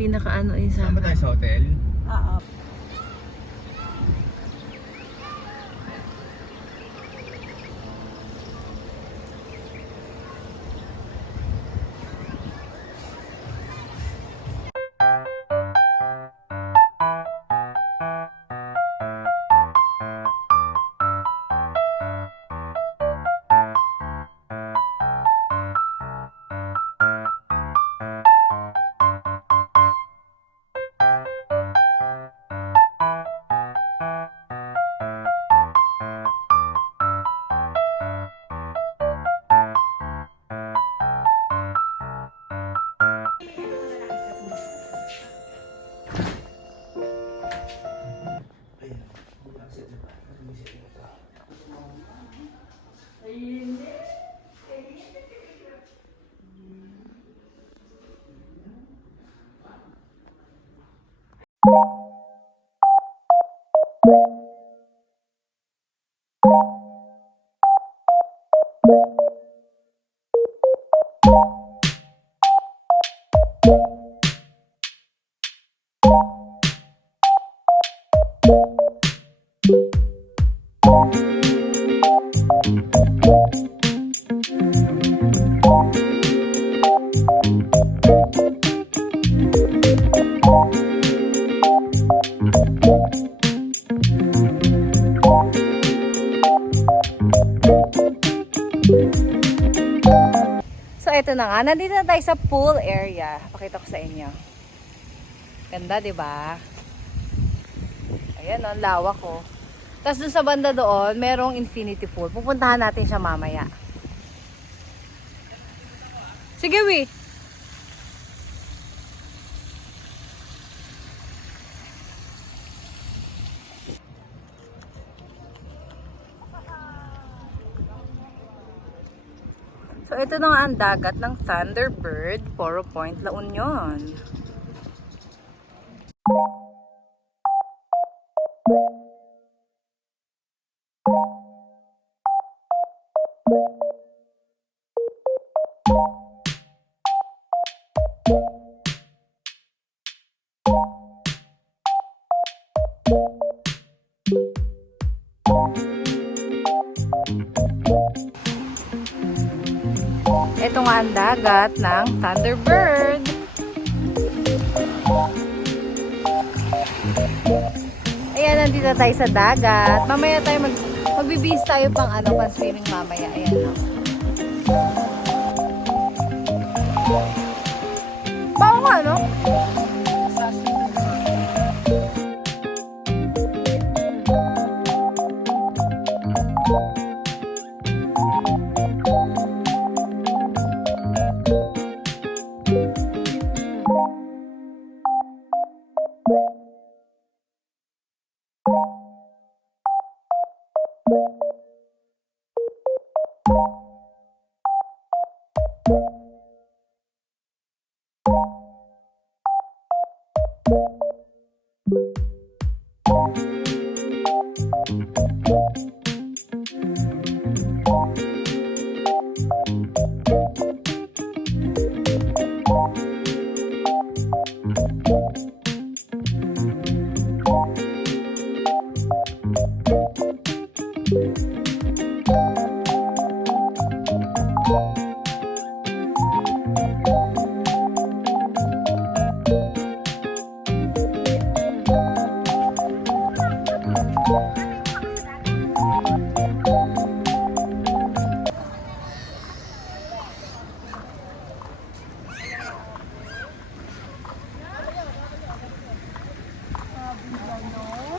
pinaka ano isa. Saan ba tayo sa hotel? Oo. So, ito na nga. Nandito na tayo sa pool area. Pakita ko sa inyo. Ganda, di ba? Ayan, ang lawak ko. Tapos dun sa banda doon, merong infinity pool. Pupuntahan natin siya mamaya. Sige, we. So, ito na nga ang dagat ng Thunderbird, Poro Point, La Union. Ito nga ang dagat ng Thunderbird. Ayan, nandito tayo sa dagat. Mamaya tayo magbibihis tayo pang swimming mamaya. Ayan, no? Bago nga, no?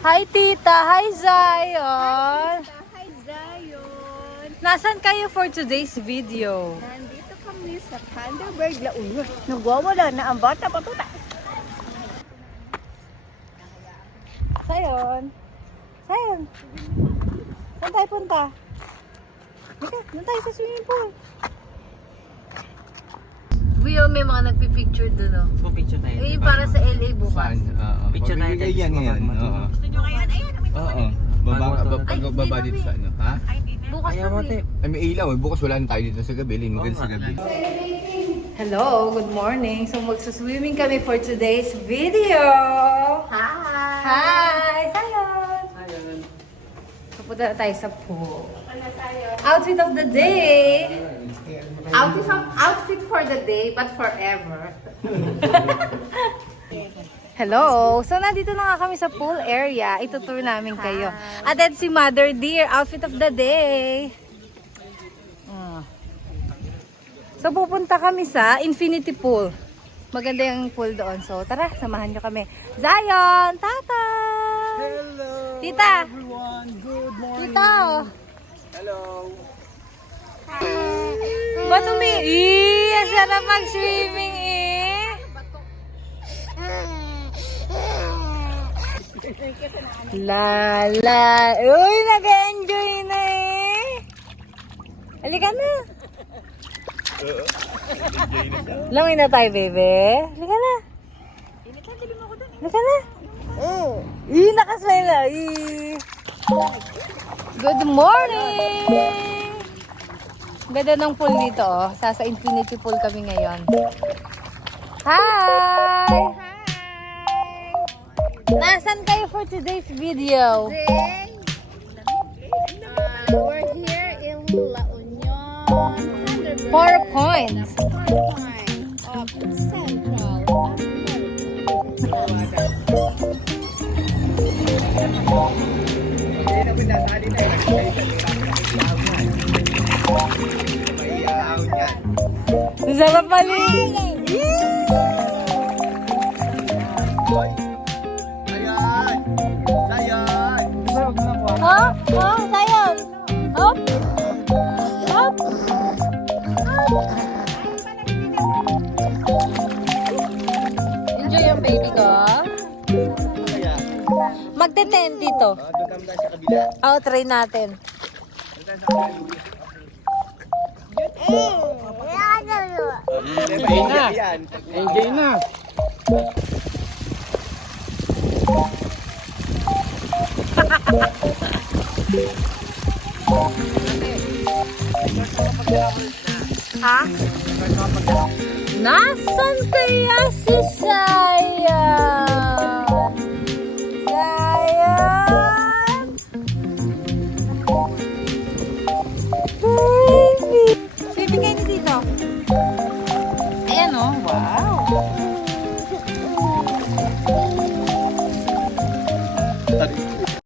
Hi, Tita! Hi, Zion! Hi, Zion! Nasaan kayo for today's video? Nandito kami sa Thunderbird, La Union. Nagwawala na ang bata patuta. Zion! Zion! Saan tayo punta? Dito, doon tayo sa swimming pool. May mga nagpipicture doon, oh. So, picture tayo. Eh, para sa LA bukas. Picture tayo. Pabibigay yan ngayon. Oo. Gusto nyo ngayon? Ayan, Oo. Bababa dito sa ano, ha? Bukas Ayaw na mo, eh. te. Ay, may ilaw eh. Bukas wala na tayo dito sa gabi. Linggan sa gabi. Celebrating Hello, good morning. So magsuswimming kami for today's video. Hi! Hi! Sayon! Pupunta na tayo sa pool. Outfit of the day. Outfit for the day, but forever. Hello! So, nandito na nga kami sa pool area. Itutour namin kayo. At then si Mother Dear, outfit of the day. So, pupunta kami sa Infinity Pool. Maganda yung pool doon. So, tara, samahan nyo kami. Zion! Tata! Hello! Tita! Everyone, good morning! Tita! Oh. Hello! Ba't ang sarap mag-swimming eh! La la! Uy, nag-enjoy na eh! Halika na! Langin na tayo, bebe. Halika na! Halika na! Nakasmile na! Good morning! Ganda ng pool dito, oh. Sa Infinity Pool kami ngayon. Hi! Nasaan kayo for today's video? We're here in La Union, 4 points. of Central Ang sarap mali. Ayan! Ayan! Ha? Ha? Sayon? Hop? Hop? Enjoy yung baby ko. Ayan! Magte-tent dito. Doon naman tayo sa kabila. Try natin. Enjoy na! Enjoy na! Ha? Nasaan kaya si Sayan? Sayan? Baby! Swimming kayo ni Tita?